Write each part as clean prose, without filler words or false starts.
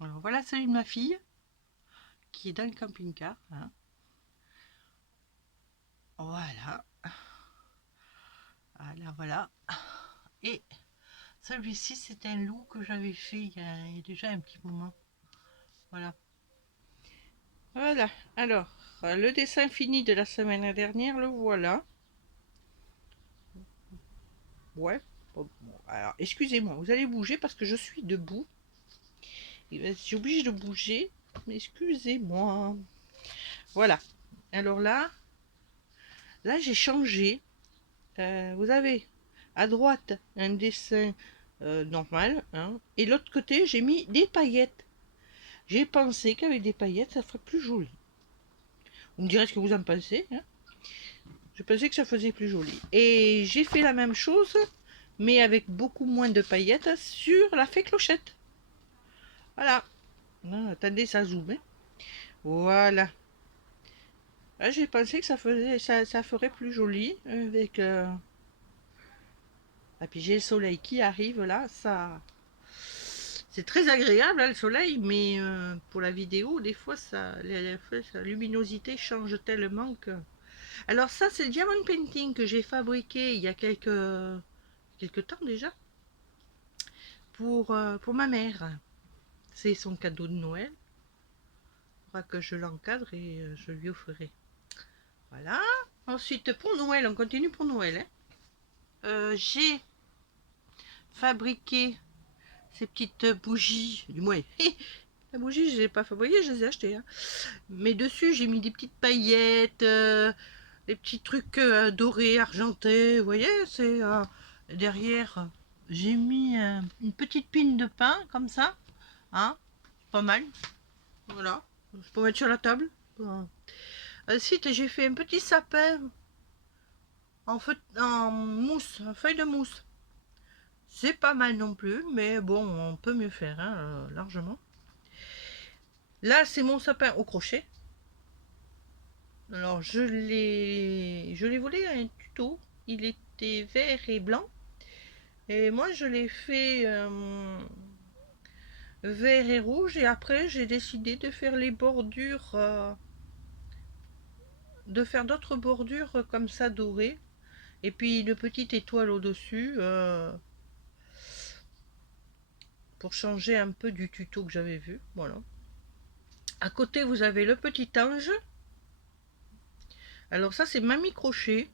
Alors voilà celui de ma fille qui est dans le camping-car. Hein. Voilà. Voilà. Et celui-ci, c'est un loup que j'avais fait il y a déjà un petit moment. Voilà. Voilà. Alors, le dessin fini de la semaine dernière, le voilà. Ouais. Bon, alors, excusez-moi, vous allez bouger parce que je suis debout. J'ai obligé de bouger. Excusez-moi. Voilà. Alors là j'ai changé. Vous avez à droite un dessin normal, hein, et l'autre côté j'ai mis des paillettes. J'ai pensé qu'avec des paillettes ça ferait plus joli. Vous me direz ce que vous en pensez. Hein. Je pensais que ça faisait plus joli. Et j'ai fait la même chose, mais avec beaucoup moins de paillettes sur la fée clochette. Voilà. Non, attendez, ça zoome. Hein. Voilà. Là, j'ai pensé que ça ferait plus joli avec. Et puis j'ai le soleil qui arrive là, ça. C'est très agréable hein, le soleil, mais pour la vidéo, des fois, sa luminosité change tellement que. Alors ça, c'est le diamond painting que j'ai fabriqué il y a quelques temps déjà pour ma mère. C'est son cadeau de Noël. Il faudra que je l'encadre et je lui offrirai. Voilà. Ensuite, pour Noël, on continue pour Noël. Hein. J'ai fabriqué ces petites bougies, du moins. La bougie, je ne les ai pas fabriquées, je les ai achetées. Hein. Mais dessus, j'ai mis des petites paillettes, des petits trucs dorés, argentés. Vous voyez, c'est derrière. J'ai mis une petite pine de pain, comme ça. Hein, pas mal. Voilà. Je peux mettre sur la table. Ensuite, j'ai fait un petit sapin en mousse, en feuille de mousse. C'est pas mal non plus, mais bon, on peut mieux faire, hein, largement. Là, c'est mon sapin au crochet. Alors, je l'ai volé à un tuto. Il était vert et blanc. Et moi, je l'ai fait vert et rouge. Et après, j'ai décidé de faire les bordures, de faire d'autres bordures comme ça dorées. Et puis, une petite étoile au-dessus pour changer un peu du tuto que j'avais vu. Voilà. À côté, vous avez le petit ange. Alors ça, c'est Mamie Crochet.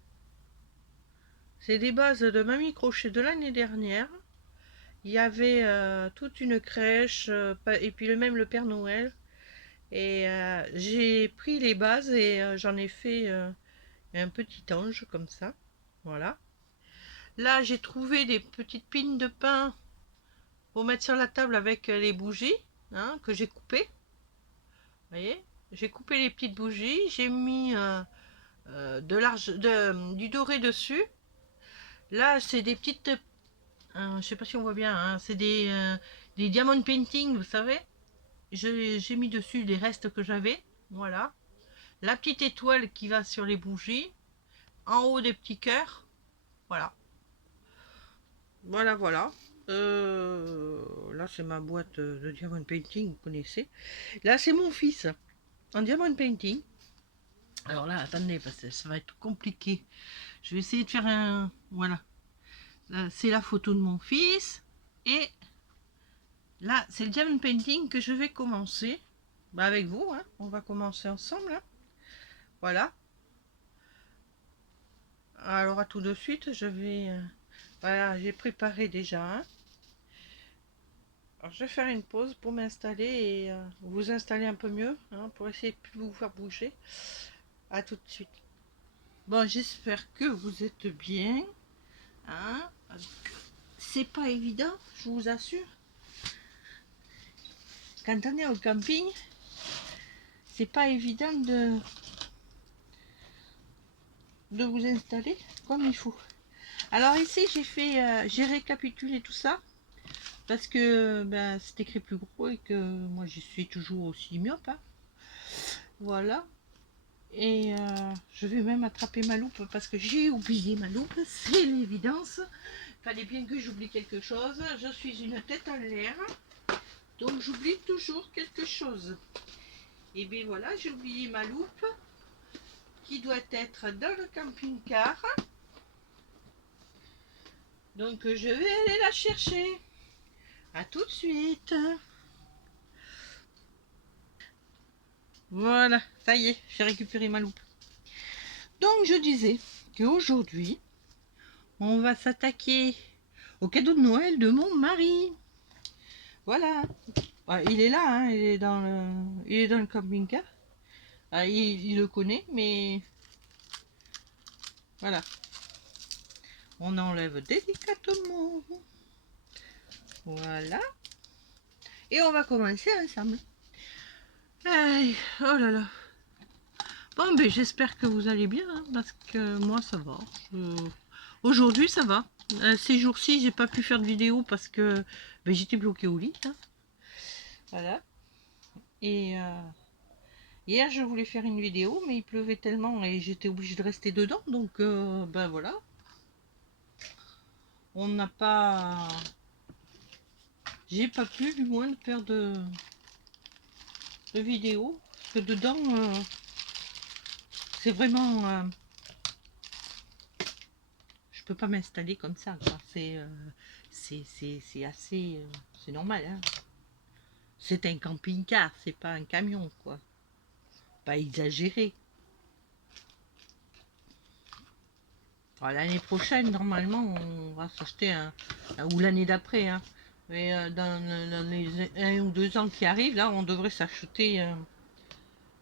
C'est des bases de Mamie Crochet de l'année dernière. Il y avait toute une crèche et puis même le Père Noël. Et j'ai pris les bases et j'en ai fait un petit ange comme ça. Voilà. Là, j'ai trouvé des petites pines de pain pour mettre sur la table avec les bougies hein, que j'ai coupées. Vous voyez, j'ai coupé les petites bougies, j'ai mis du doré dessus. Là, c'est des petites. Je sais pas si on voit bien, hein, c'est des diamond painting, vous savez. J'ai mis dessus les restes que j'avais. Voilà. La petite étoile qui va sur les bougies. En haut des petits cœurs. Voilà. Voilà. Là, c'est ma boîte de diamond painting, vous connaissez. Là, c'est mon fils en diamond painting. Alors là, attendez, parce que ça va être compliqué. Je vais essayer de faire un. Voilà. Là, c'est la photo de mon fils. Et là, c'est le diamond painting que je vais commencer. Bah, avec vous, hein. On va commencer ensemble. Hein. Voilà. Alors, à tout de suite, je vais. Voilà, j'ai préparé déjà. Hein. Alors, je vais faire une pause pour m'installer et vous installer un peu mieux hein, pour essayer de plus vous faire bouger. À tout de suite. Bon, j'espère que vous êtes bien. Hein. C'est pas évident, je vous assure. Quand on est au camping, c'est pas évident de vous installer comme il faut. Alors ici j'ai récapitulé tout ça parce que ben, c'est écrit plus gros et que moi je suis toujours aussi myope. Hein. Voilà. Et je vais même attraper ma loupe parce que j'ai oublié ma loupe, c'est l'évidence. Fallait bien que j'oublie quelque chose. Je suis une tête en l'air. Donc j'oublie toujours quelque chose. Et bien voilà, j'ai oublié ma loupe qui doit être dans le camping-car. Donc je vais aller la chercher. À tout de suite. Voilà, ça y est, j'ai récupéré ma loupe. Donc je disais qu'aujourd'hui, on va s'attaquer au cadeau de Noël de mon mari. Voilà. Ouais, il est là, hein, il est dans le camping-car. Ah, il le connaît, mais voilà. On enlève délicatement. Voilà. Et on va commencer ensemble. Aïe, oh là là. Bon, ben j'espère que vous allez bien, hein, parce que moi ça va. Aujourd'hui ça va. Ces jours-ci, j'ai pas pu faire de vidéo parce que ben, j'étais bloquée au lit. Hein. Voilà. Et hier, je voulais faire une vidéo, mais il pleuvait tellement et j'étais obligée de rester dedans. Donc, ben voilà. On n'a pas. J'ai pas pu, du moins, de faire de vidéo. Parce que dedans, c'est vraiment. Je peux pas m'installer comme ça. C'est assez. C'est normal. Hein. C'est un camping-car, c'est pas un camion, quoi. Pas exagéré. L'année prochaine, normalement, on va s'acheter ou l'année d'après, hein. Mais dans les 1 ou 2 ans qui arrivent, là, on devrait s'acheter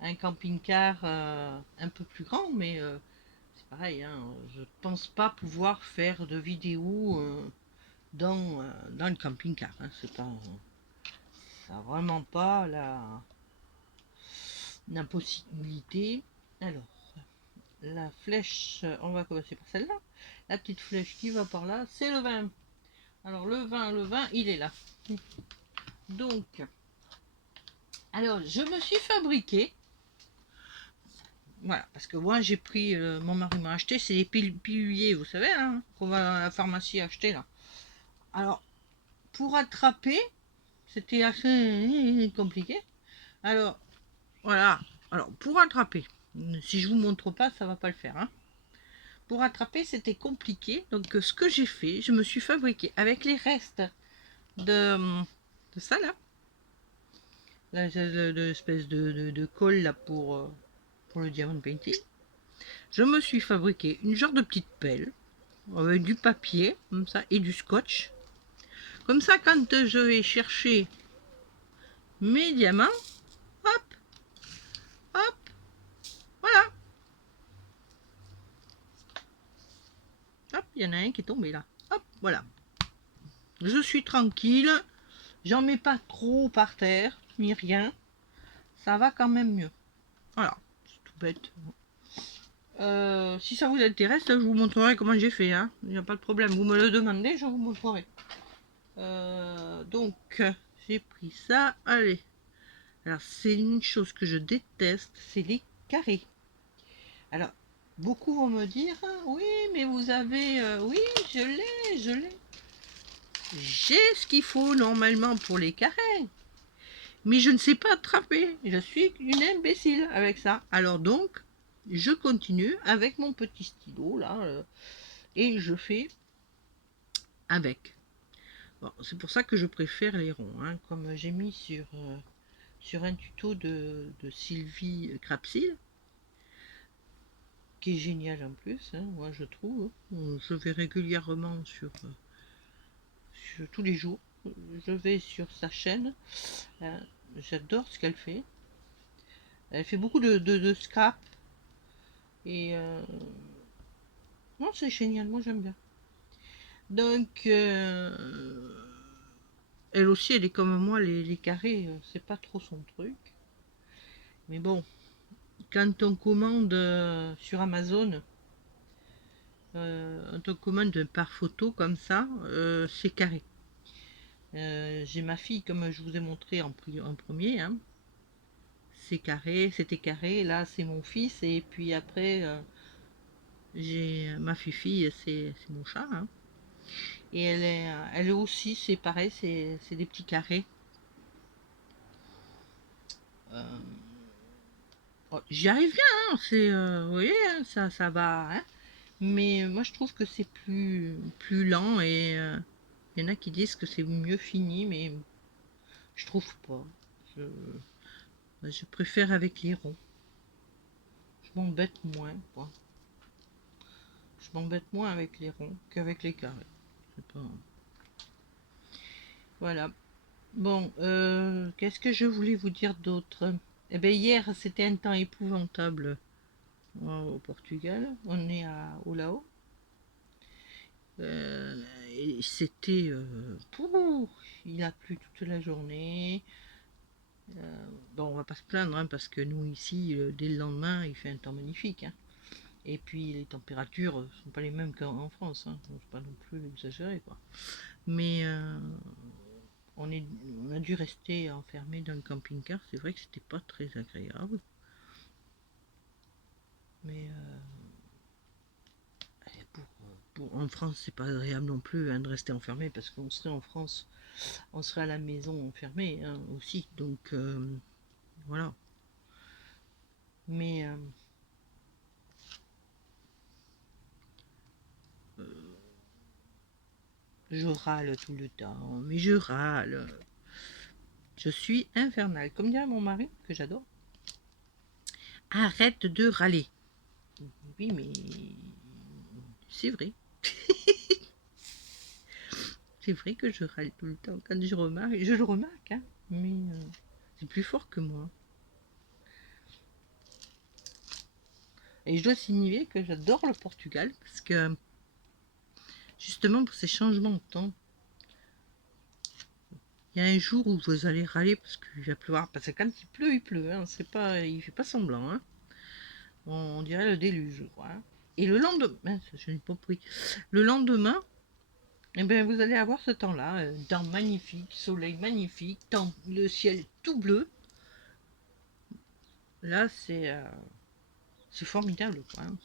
un camping-car un peu plus grand, mais c'est pareil, hein, je pense pas pouvoir faire de vidéos dans le camping-car. Hein, c'est pas, ça a vraiment pas la possibilité. Alors, la flèche, on va commencer par celle-là. La petite flèche qui va par là, c'est le vin. Alors le vin, il est là. Donc, alors je me suis fabriqué, voilà, parce que moi j'ai pris, mon mari m'a acheté, c'est les piluliers, vous savez, hein, qu'on va à la pharmacie acheter là. Alors, pour attraper, c'était assez compliqué. Alors, voilà, alors pour attraper, si je vous montre pas, ça va pas le faire, hein. Pour attraper, c'était compliqué, donc ce que j'ai fait, je me suis fabriqué avec les restes de ça là, l'espèce de colle là pour le diamond painting. Je me suis fabriqué une genre de petite pelle avec du papier comme ça et du scotch. Comme ça, quand je vais chercher mes diamants, hop, hop, voilà. Hop, il y en a un qui est tombé là. Hop, voilà. Je suis tranquille. J'en mets pas trop par terre, ni rien. Ça va quand même mieux. Voilà, c'est tout bête. Si ça vous intéresse, je vous montrerai comment j'ai fait. Hein. Il n'y a pas de problème. Vous me le demandez, je vous montrerai. Donc, j'ai pris ça. Allez. Alors, c'est une chose que je déteste, c'est les carrés. Alors, beaucoup vont me dire, oui, mais vous avez... oui, je l'ai. J'ai ce qu'il faut normalement pour les carrés. Mais je ne sais pas attraper. Je suis une imbécile avec ça. Alors donc, je continue avec mon petit stylo, là, et je fais avec. Bon, c'est pour ça que je préfère les ronds, hein, comme j'ai mis sur un tuto de Sylvie Crapsil, qui est génial en plus, hein, moi je trouve. Je vais régulièrement sur tous les jours. Je vais sur sa chaîne. J'adore ce qu'elle fait. Elle fait beaucoup de scrap. Et non, c'est génial, moi j'aime bien. Donc, elle aussi, elle est comme moi, les carrés, c'est pas trop son truc. Mais bon, quand on commande sur Amazon, quand on commande par photo comme ça, c'est carré. J'ai ma fille, comme je vous ai montré en premier, hein, c'est carré, c'était carré. Là, c'est mon fils, et puis après, j'ai ma fille, c'est mon chat. Hein. Et elle est aussi, c'est pareil, c'est des petits carrés. Oh, j'y arrive bien, hein, c'est, vous voyez, hein, ça va, hein, mais moi je trouve que c'est plus lent et il y en a qui disent que c'est mieux fini, mais je trouve pas. Je, je préfère avec les ronds. Je m'embête moins, quoi. Je m'embête moins avec les ronds qu'avec les carrés. C'est pas... Voilà. Bon, qu'est-ce que je voulais vous dire d'autre? Eh bien, hier, c'était un temps épouvantable au Portugal. On est à Olao. Et c'était... il a plu toute la journée. Bon, on va pas se plaindre, hein, parce que nous, ici, dès le lendemain, il fait un temps magnifique. Hein. Et puis, les températures sont pas les mêmes qu'en France. Hein. Faut pas non plus exagérer, quoi. Mais on a dû rester enfermé dans le camping-car. C'est vrai que c'était pas très agréable. Mais en France, c'est pas agréable non plus, hein, de rester enfermé, parce qu'on serait en France, on serait à la maison enfermé, hein, aussi. Donc voilà. Mais je râle tout le temps, mais je râle. Je suis infernale. Comme dirait mon mari, que j'adore. Arrête de râler. Oui, mais c'est vrai. C'est vrai que je râle tout le temps. Quand je le remarque, hein, mais c'est plus fort que moi. Et je dois signaler que j'adore le Portugal, parce que justement pour ces changements de temps, il y a un jour où vous allez râler parce qu'il va pleuvoir. Parce que quand il pleut. Hein, c'est pas, il fait pas semblant. Hein. On dirait le déluge, je crois. Hein. Et le lendemain, je n'ai pas pris. Le lendemain, eh ben, vous allez avoir ce temps-là, temps magnifique, soleil magnifique, temps, le ciel tout bleu. Là, c'est formidable, quoi. Hein.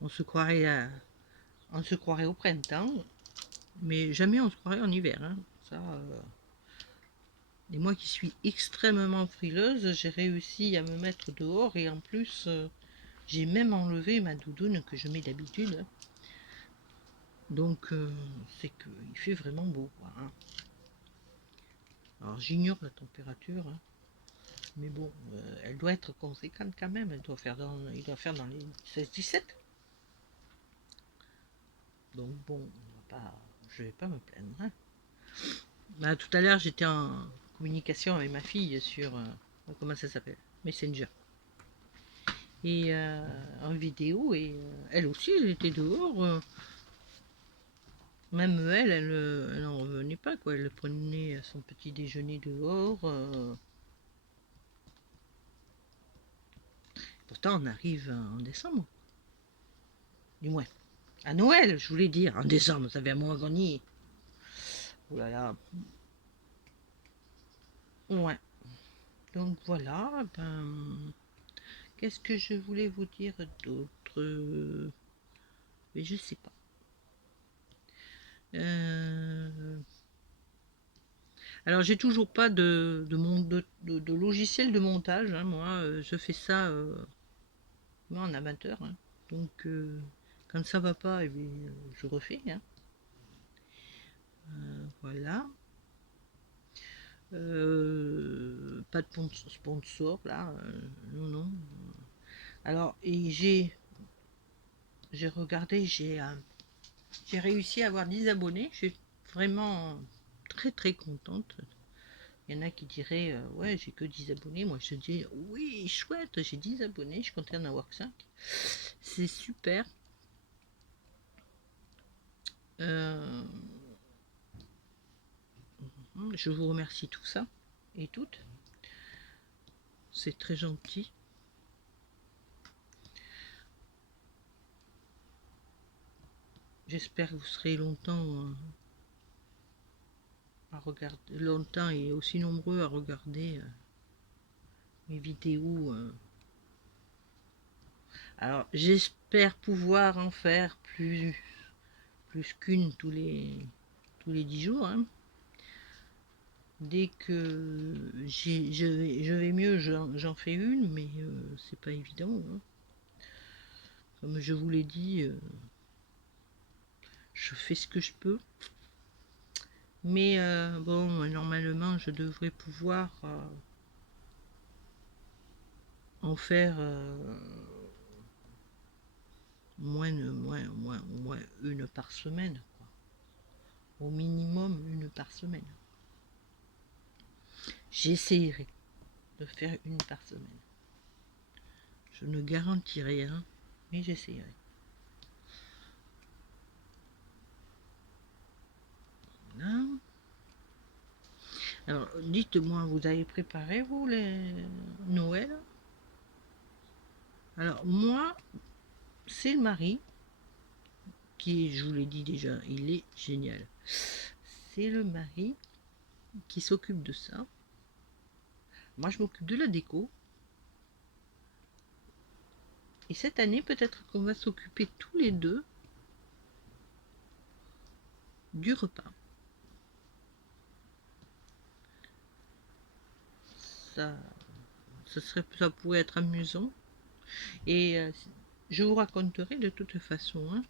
On se croirait au printemps, mais jamais on se croirait en hiver. Hein. Ça, et moi qui suis extrêmement frileuse, j'ai réussi à me mettre dehors et en plus, j'ai même enlevé ma doudoune que je mets d'habitude. Donc, c'est qu'il fait vraiment beau, quoi. Hein. Alors, j'ignore la température, hein, mais bon, elle doit être conséquente quand même. Il doit faire dans les 16-17. Donc, bon, je vais pas me plaindre. Hein. Bah, tout à l'heure, j'étais en communication avec ma fille sur, comment ça s'appelle, Messenger. Et en vidéo, et elle aussi, elle était dehors. Même elle n'en revenait pas, quoi. Elle prenait son petit déjeuner dehors. Pourtant, on arrive en décembre. Du moins, à Noël, je voulais dire. En décembre, ça fait un mois qu'on y est. Oh là là. Ouais. Donc voilà, ben... Qu'est-ce que je voulais vous dire d'autre? Mais je sais pas. Alors j'ai toujours pas de logiciel de montage. Hein, moi, je fais ça moi, en amateur. Hein. Donc quand ça va pas, eh bien, je refais. Hein. Voilà. Pas de sponsor là. Non, non. Alors, et j'ai regardé, j'ai réussi à avoir 10 abonnés. Je suis vraiment très très contente. Il y en a qui diraient ouais, j'ai que 10 abonnés. Moi je dis oui, chouette, j'ai 10 abonnés, je comptais en avoir que 5. C'est super. Euh, je vous remercie tout ça et toutes. C'est très gentil. J'espère que vous serez longtemps et aussi nombreux à regarder mes vidéos. Alors j'espère pouvoir en faire plus qu'une tous les 10 jours. Hein. Dès que je vais mieux, j'en fais une, mais c'est pas évident, hein. Comme je vous l'ai dit, je fais ce que je peux. Mais bon, normalement, je devrais pouvoir en faire au moins une par semaine, quoi. Au minimum une par semaine. J'essayerai de faire une par semaine. Je ne garantis rien, mais j'essayerai. Voilà. Alors, dites-moi, vous avez préparé, vous, les Noël? Alors, moi, c'est le mari, qui, je vous l'ai dit déjà, il est génial. C'est le mari qui s'occupe de ça. Moi, je m'occupe de la déco. Et cette année, peut-être qu'on va s'occuper tous les deux du repas. Ça, ça pourrait être amusant. Et je vous raconterai de toute façon. Hein.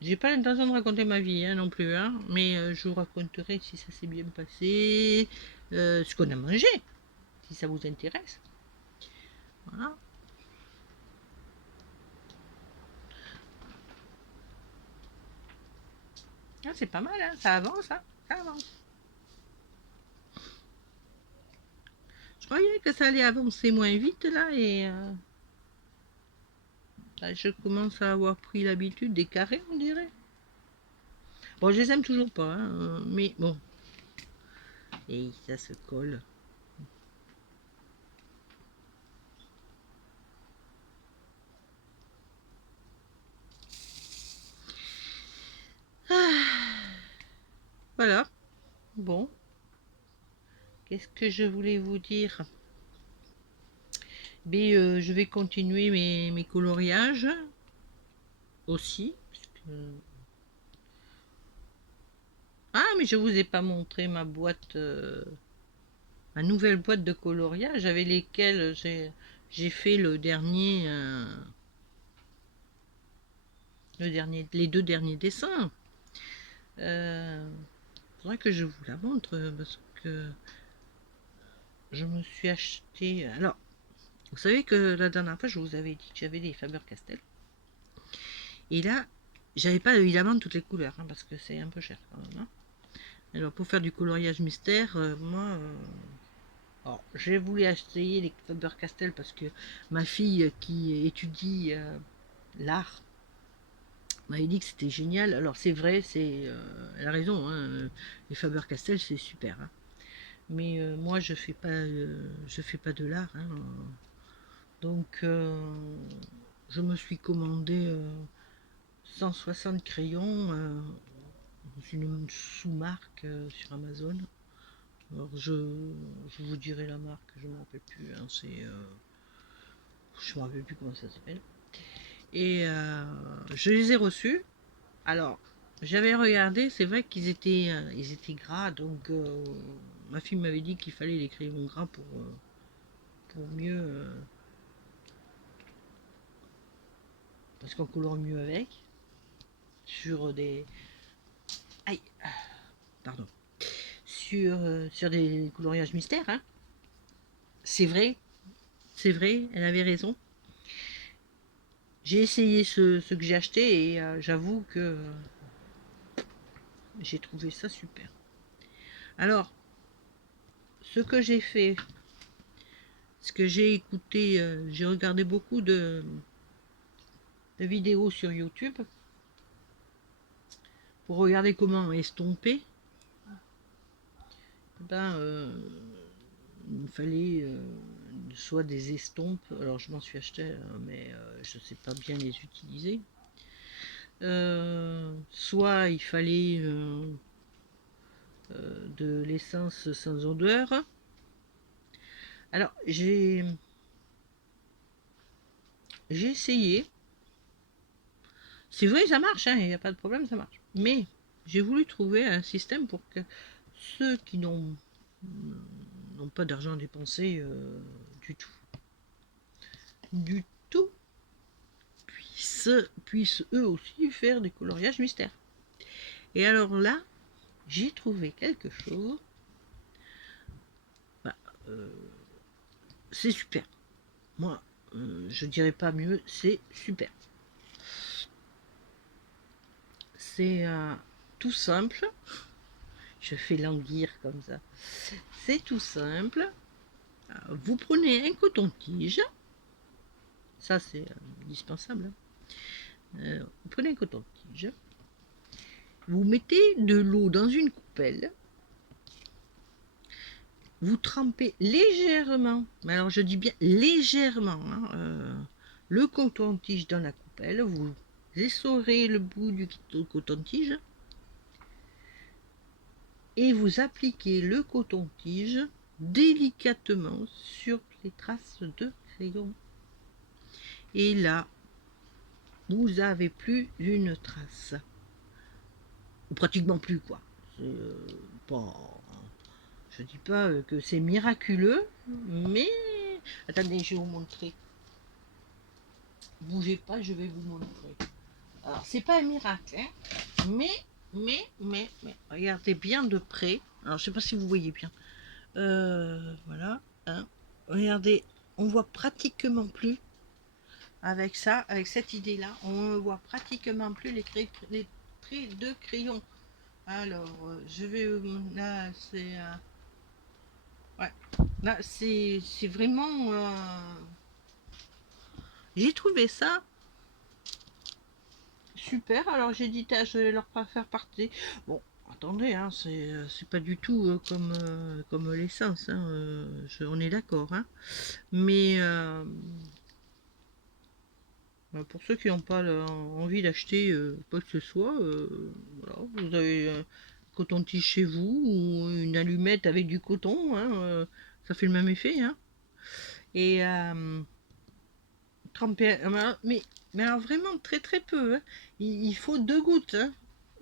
J'ai pas l'intention de raconter ma vie non plus, hein, mais je vous raconterai si ça s'est bien passé, ce qu'on a mangé, si ça vous intéresse. Voilà. Ah, c'est pas mal, hein, ça avance, hein, ça avance. Je croyais que ça allait avancer moins vite là et là, je commence à avoir pris l'habitude des carrés, on dirait. Bon, je les aime toujours pas, hein, mais bon. Et ça se colle. Ah, voilà. Bon. Qu'est-ce que je voulais vous dire? Mais je vais continuer mes coloriages aussi. Ah, mais je vous ai pas montré ma boîte, ma nouvelle boîte de coloriage avec lesquelles j'ai fait les deux derniers dessins. Faudrait que je vous la montre parce que je me suis acheté. Alors, vous savez que la dernière fois, je vous avais dit que j'avais des Faber-Castell. Et là, j'avais pas évidemment toutes les couleurs hein, parce que c'est un peu cher quand même. Hein. Alors, pour faire du coloriage mystère, moi. Alors, j'ai voulu acheter les Faber-Castell parce que ma fille qui étudie l'art m'avait dit que c'était génial. Alors c'est vrai, elle a raison, hein, les Faber-Castell c'est super. Hein. Mais moi je fais pas de l'art. Hein, donc je me suis commandé 160 crayons dans une sous-marque sur Amazon. Alors je vous dirai la marque, je ne me rappelle plus. Hein, je me rappelle plus comment ça s'appelle. Et je les ai reçus. Alors, j'avais regardé, c'est vrai qu'ils étaient gras, donc ma fille m'avait dit qu'il fallait les crayons gras pour mieux, parce qu'on colore mieux avec, sur des, aïe, pardon, sur des coloriages mystères. Hein. C'est vrai, elle avait raison. J'ai essayé ce que j'ai acheté et j'avoue que j'ai trouvé ça super. Alors, ce que j'ai fait, ce que j'ai écouté, j'ai regardé beaucoup de vidéos sur YouTube pour regarder comment estomper. Ben, il fallait soit des estompes, alors je m'en suis acheté, mais je ne sais pas bien les utiliser. Soit il fallait de l'essence sans odeur. Alors j'ai essayé. C'est vrai, ça marche, il n'y a pas de problème, ça marche. Mais j'ai voulu trouver un système pour que ceux qui n'ont pas d'argent dépensé du tout, puissent eux aussi faire des coloriages mystères. Et alors là, j'ai trouvé quelque chose. Bah, c'est super. Moi, je dirais pas mieux, c'est super. C'est tout simple. Je fais languir comme ça. C'est tout simple. Vous prenez un coton-tige. Ça, c'est indispensable. Vous prenez un coton-tige. Vous mettez de l'eau dans une coupelle. Vous trempez légèrement, mais alors je dis bien légèrement, le coton-tige dans la coupelle. Vous essorez le bout du coton-tige et vous appliquez le coton-tige délicatement sur les traces de crayon. Et là, vous n'avez plus une trace. Ou pratiquement plus, quoi. Bon, je dis pas que c'est miraculeux, mais... Attendez, je vais vous montrer. Bougez pas, je vais vous montrer. Alors, c'est pas un miracle, hein, mais, regardez bien de près. Alors, je sais pas si vous voyez bien. Voilà, hein. Regardez, on voit pratiquement plus avec ça, avec cette idée-là, on ne voit pratiquement plus les traits de crayon. Alors, je vais... Là, c'est... ouais, là, c'est vraiment... J'ai trouvé ça super, alors j'ai dit, je vais leur faire partie. Bon, attendez, hein, c'est pas du tout comme l'essence, hein, on est d'accord, hein. Mais pour ceux qui n'ont pas envie d'acheter quoi que ce soit, voilà, vous avez un coton-tige chez vous ou une allumette avec du coton, hein, ça fait le même effet, hein. Et tremper, mais alors vraiment très très peu, hein. Il faut 2 gouttes, hein.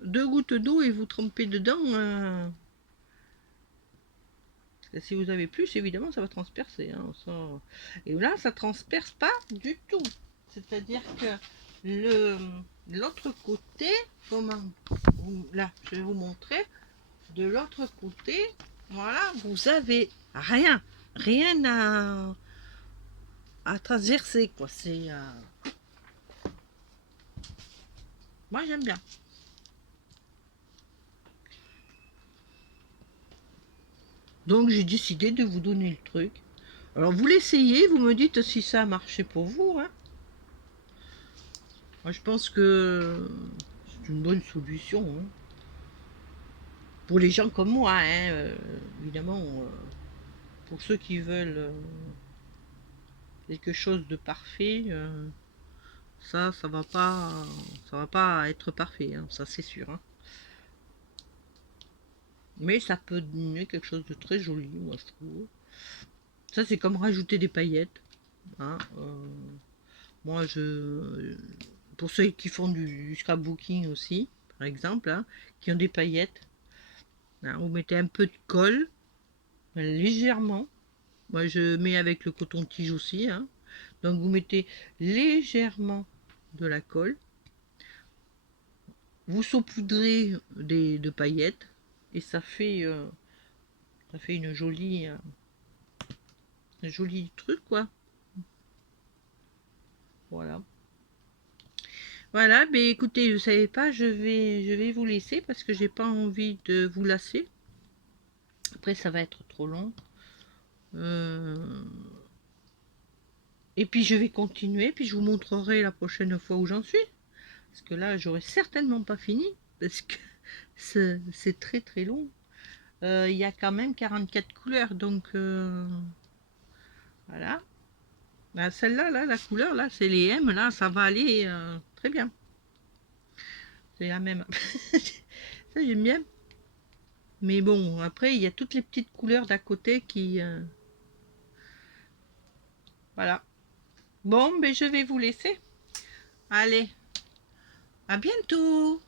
2 gouttes d'eau et vous trempez dedans. Si vous avez plus, évidemment, ça va transpercer, hein, ça. Et là, ça transperce pas du tout. C'est-à-dire que l'autre côté, comment, là, je vais vous montrer. De l'autre côté, voilà, vous avez rien à transverser, quoi. C'est, moi, j'aime bien. Donc j'ai décidé de vous donner le truc. Alors vous l'essayez, vous me dites si ça a marché pour vous, hein. Moi je pense que c'est une bonne solution, hein. Pour les gens comme moi, hein, évidemment, pour ceux qui veulent quelque chose de parfait, ça va pas être parfait, hein, ça c'est sûr, hein. Mais ça peut donner quelque chose de très joli, moi je trouve. Ça c'est comme rajouter des paillettes, hein. Moi pour ceux qui font du scrapbooking aussi, par exemple, hein, qui ont des paillettes, hein, vous mettez un peu de colle, légèrement. Moi je mets avec le coton-tige aussi, hein. Donc vous mettez légèrement de la colle, vous saupoudrez de paillettes et ça fait une jolie un joli truc, quoi. Voilà. Voilà, mais écoutez, vous savez pas, je vais vous laisser parce que j'ai pas envie de vous lasser. Après, ça va être trop long. Et puis je vais continuer, puis je vous montrerai la prochaine fois où j'en suis. Parce que là, j'aurai certainement pas fini, parce que c'est très très long. Il y a quand même 44 couleurs, donc voilà. Celle-là, là, la couleur, là, c'est les M, là, ça va aller très bien. C'est la même. Ça, j'aime bien. Mais bon, après, il y a toutes les petites couleurs d'à côté qui... voilà. Bon, ben je vais vous laisser. Allez, à bientôt.